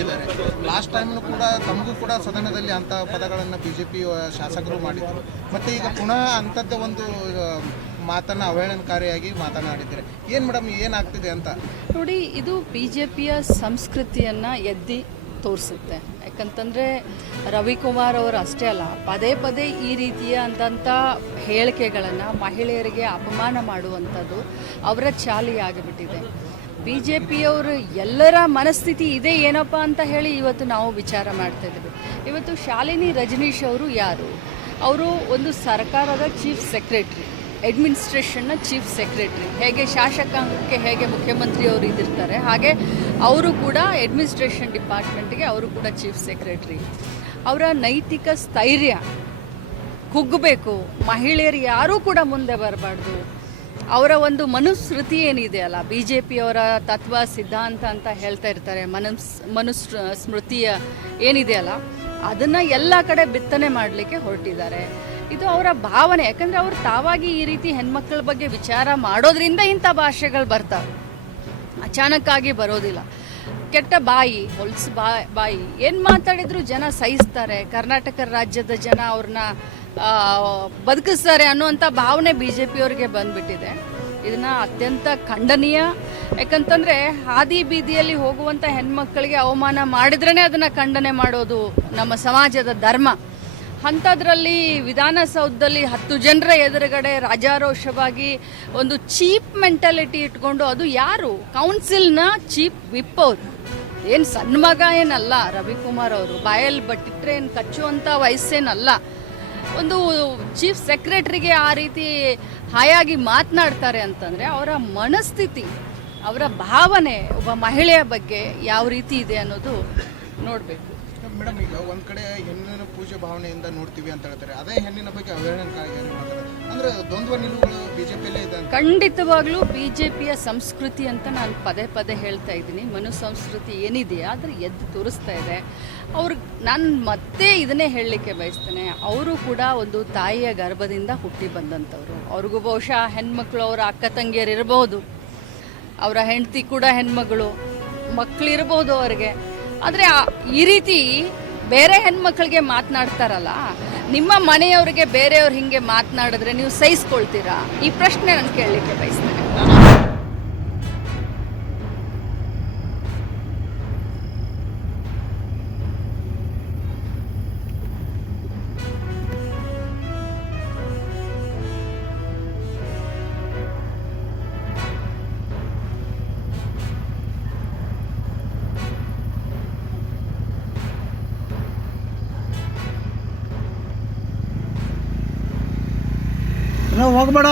ಹೇಳಿದ್ದಾರೆ. ಲಾಸ್ಟ್ ಟೈಮ್ನು ಕೂಡ ತಮಗೂ ಕೂಡ ಸದನದಲ್ಲಿ ಅಂಥ ಪದಗಳನ್ನು BJP ಶಾಸಕರು ಮಾಡಿದರು. ಮತ್ತು ಈಗ ಪುನಃ ಅಂಥದ್ದೇ ಒಂದು ಮಾತನ್ನು ಅವಹೇಳನಕಾರಿಯಾಗಿ ಮಾತನಾಡಿದ್ದಾರೆ. ಏನು ಮೇಡಮ್ ಏನಾಗ್ತಿದೆ ಅಂತ ನೋಡಿ, ಇದು BJPಯ ಸಂಸ್ಕೃತಿಯನ್ನು ಎದ್ದಿ ತೋರಿಸುತ್ತೆ. ಯಾಕಂತಂದರೆ ರವಿಕುಮಾರ್ ಅವರು ಅಷ್ಟೇ ಅಲ್ಲ, ಪದೇ ಪದೇ ಈ ರೀತಿಯ ಅಂಥ ಹೇಳಿಕೆಗಳನ್ನು ಮಹಿಳೆಯರಿಗೆ ಅಪಮಾನ ಮಾಡುವಂಥದ್ದು ಅವರ ಚಾಲಿಯಾಗಿಬಿಟ್ಟಿದೆ. BJPಯವರು ಎಲ್ಲರ ಮನಸ್ಥಿತಿ ಇದೆ ಏನಪ್ಪ ಅಂತ ಹೇಳಿ ಇವತ್ತು ನಾವು ವಿಚಾರ ಮಾಡ್ತಾಯಿದ್ದೀವಿ. ಇವತ್ತು ಶಾಲಿನಿ ರಜನೀಶ್ ಅವರು ಯಾರು? ಅವರು ಒಂದು ಸರ್ಕಾರದ ಚೀಫ್ ಸೆಕ್ರೆಟ್ರಿ, ಅಡ್ಮಿನಿಸ್ಟ್ರೇಷನ್ನ ಚೀಫ್ ಸೆಕ್ರೆಟ್ರಿ. ಹೇಗೆ ಶಾಸಕಾಂಗಕ್ಕೆ ಹೇಗೆ ಮುಖ್ಯಮಂತ್ರಿಯವರು ಇದಿರ್ತಾರೆ, ಹಾಗೆ ಅವರು ಕೂಡ ಅಡ್ಮಿನಿಸ್ಟ್ರೇಷನ್ ಡಿಪಾರ್ಟ್ಮೆಂಟ್ಗೆ ಅವರು ಕೂಡ ಚೀಫ್ ಸೆಕ್ರೆಟ್ರಿ. ಅವರ ನೈತಿಕ ಸ್ಥೈರ್ಯ ಕುಗ್ಗಬೇಕು, ಮಹಿಳೆಯರು ಯಾರೂ ಕೂಡ ಮುಂದೆ ಬರಬಾರ್ದು. ಅವರ ಒಂದು ಮನುಸ್ಮೃತಿ ಏನಿದೆ ಅಲ್ಲ, BJPಯವರ ತತ್ವ ಸಿದ್ಧಾಂತ ಅಂತ ಹೇಳ್ತಾ ಇರ್ತಾರೆ, ಮನುಸ್ಮೃತಿಯ ಏನಿದೆಯಲ್ಲ ಅದನ್ನು ಎಲ್ಲ ಕಡೆ ಬಿತ್ತನೆ ಮಾಡಲಿಕ್ಕೆ ಹೊರಟಿದ್ದಾರೆ. ಇದು ಅವರ ಭಾವನೆ. ಯಾಕಂದರೆ ಅವರು ತಾವಾಗಿ ಈ ರೀತಿ ಹೆಣ್ಮಕ್ಳ ಬಗ್ಗೆ ವಿಚಾರ ಮಾಡೋದ್ರಿಂದ ಇಂಥ ಭಾಷೆಗಳು ಬರ್ತಾವೆ, ಅಚಾನಕ್ಕಾಗಿ ಬರೋದಿಲ್ಲ. ಕೆಟ್ಟ ಬಾಯಿ, ಹೊಲ್ಸು ಬಾಯಿ ಏನು ಮಾತಾಡಿದ್ರು ಜನ ಸಹಿಸ್ತಾರೆ, ಕರ್ನಾಟಕ ರಾಜ್ಯದ ಜನ ಅವ್ರನ್ನ ಬದುಕಿಸ್ತಾರೆ ಅನ್ನುವಂಥ ಭಾವನೆ BJPಯವ್ರಿಗೆ ಬಂದ್ಬಿಟ್ಟಿದೆ. ಇದನ್ನು ಅತ್ಯಂತ ಖಂಡನೀಯ. ಯಾಕಂತಂದರೆ ಹಾದಿ ಬೀದಿಯಲ್ಲಿ ಹೋಗುವಂಥ ಹೆಣ್ಮಕ್ಳಿಗೆ ಅವಮಾನ ಮಾಡಿದ್ರೇ ಅದನ್ನು ಖಂಡನೆ ಮಾಡೋದು ನಮ್ಮ ಸಮಾಜದ ಧರ್ಮ. ಅಂಥದ್ರಲ್ಲಿ ವಿಧಾನಸೌಧದಲ್ಲಿ 10 ಜನರ ಎದುರುಗಡೆ ರಾಜಾರೋಷವಾಗಿ ಒಂದು ಚೀಪ್ ಮೆಂಟಾಲಿಟಿ ಇಟ್ಕೊಂಡು, ಅದು ಯಾರು? ಕೌನ್ಸಿಲ್ನ ಚೀಫ್ ವಿಪ್ ಅವರು. ಏನು ಸಣ್ಣ ಮಗ ಏನಲ್ಲ ರವಿಕುಮಾರ್ ಅವರು, ಬಾಯಲ್ಲಿ ಬಟ್ಟಿಟ್ರೆ ಏನು ಕಚ್ಚುವಂಥ ವಯಸ್ಸೇನಲ್ಲ. ಒಂದು ಚೀಫ್ ಸೆಕ್ರೆಟ್ರಿಗೆ ಆ ರೀತಿ ಹಾಯಾಗಿ ಮಾತನಾಡ್ತಾರೆ ಅಂತಂದರೆ ಅವರ ಮನಸ್ಥಿತಿ, ಅವರ ಭಾವನೆ ಒಬ್ಬ ಮಹಿಳೆಯ ಬಗ್ಗೆ ಯಾವ ರೀತಿ ಇದೆ ಅನ್ನೋದು ನೋಡಬೇಕು. ಮೇಡಮ್, ಈಗ ಒಂದು ಕಡೆ ಹೆಣ್ಣಿನ ಪೂಜೆ ಭಾವನೆಯಿಂದ ನೋಡ್ತೀವಿ ಅಂತ ಹೇಳ್ತಾರೆ, ಅದೇ ಹೆಣ್ಣಿನ ಬಗ್ಗೆ ಅವಹೇಳನಕಾರಿ ಮಾತಾಡ್ತಾರೆ. ಅಂದರೆ ದ್ವಂದ್ವ ನಿಲುವುಗಳು BJPಯಲ್ಲೇ ಇದೆ. ಖಂಡಿತವಾಗ್ಲೂ BJPಯ ಸಂಸ್ಕೃತಿ ಅಂತ ನಾನು ಪದೇ ಪದೇ ಹೇಳ್ತಾ ಇದ್ದೀನಿ. ಸಂಸ್ಕೃತಿ ಏನಿದೆಯಾ ಆದರೆ ಎದ್ದು ತೋರಿಸ್ತಾ ಇದೆ. ನಾನು ಮತ್ತೆ ಇದನ್ನೇ ಹೇಳಲಿಕ್ಕೆ ಬಯಸ್ತೇನೆ, ಅವರು ಕೂಡ ಒಂದು ತಾಯಿಯ ಗರ್ಭದಿಂದ ಹುಟ್ಟಿ ಬಂದಂಥವ್ರು. ಅವ್ರಿಗೂ ಬಹುಶಃ ಹೆಣ್ಮಕ್ಳು, ಅವರ ಅಕ್ಕ ತಂಗಿಯರು ಇರ್ಬೋದು, ಅವರ ಹೆಂಡತಿ ಕೂಡ ಹೆಣ್ಮಗಳು, ಮಕ್ಕಳಿರ್ಬೋದು ಅವ್ರಿಗೆ. ಆದರೆ ಈ ರೀತಿ ಬೇರೆ ಹೆಣ್ಮಕ್ಳಿಗೆ ಮಾತನಾಡ್ತಾರಲ್ಲ, ನಿಮ್ಮ ಮನೆಯವ್ರಿಗೆ ಬೇರೆಯವ್ರು ಹಿಂಗೆ ಮಾತನಾಡಿದ್ರೆ ನೀವು ಸಹಿಸ್ಕೊಳ್ತೀರಾ? ಈ ಪ್ರಶ್ನೆ ನಾನು ಕೇಳಲಿಕ್ಕೆ ಬಯಸ್ತೇನೆ. ಹೋಗ್ಬೇಡ